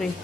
3.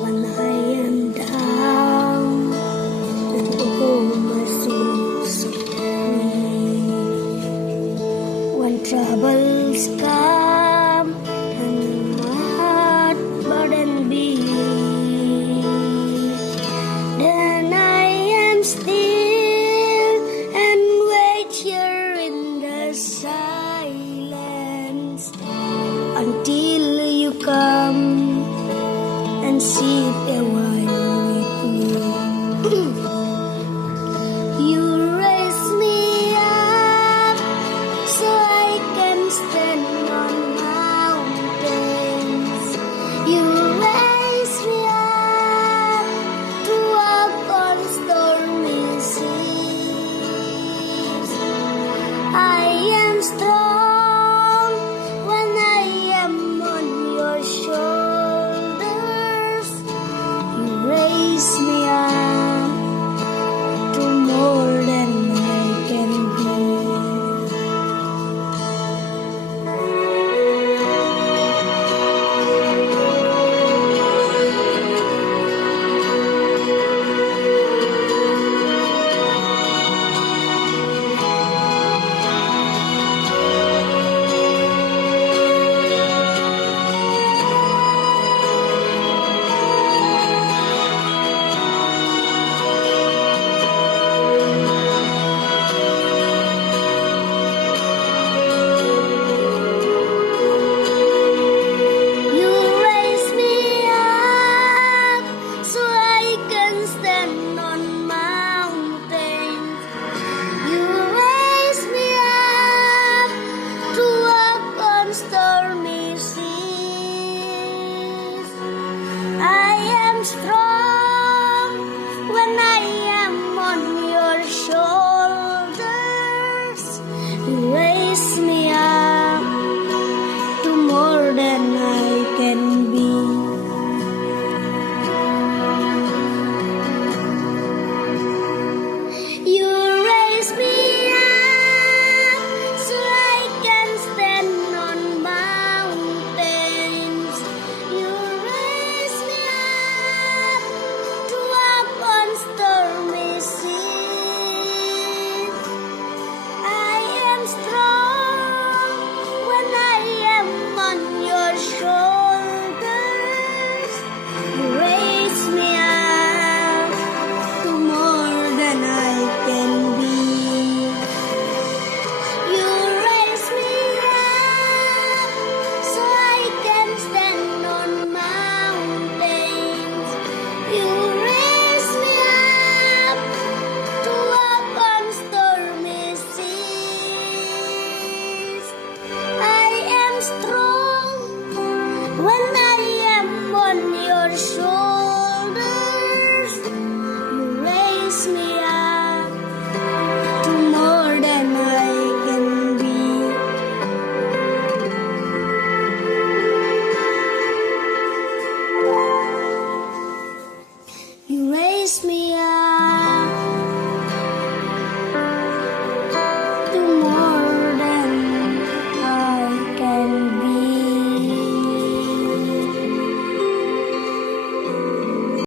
When I am down and oh my soul so free, when troubles come and my heart burden be, then I am still and wait here in the silence until you come and sit a while with me. You raise me up so I can stand on mountains. You raise me up to walk on stormy seas. I am strong when I am on your shoulders. You raise me up to more than I can be. You raise me up so I can stand on mountains. You raise me up to walk on stormy seas. I am strong when I am on your shoulders. You raise me up to more than I can be. You raise me up so I can stand on mountains. You raise me up to walk on stormy seas. I am strong when I am on your shoulders. You raise me up to more than I can be. You raise me up so I can stand on mountains. You raise me up to walk on stormy seas. I am strong when I am on your shoulders. You raise me up to more than I can be. You raise me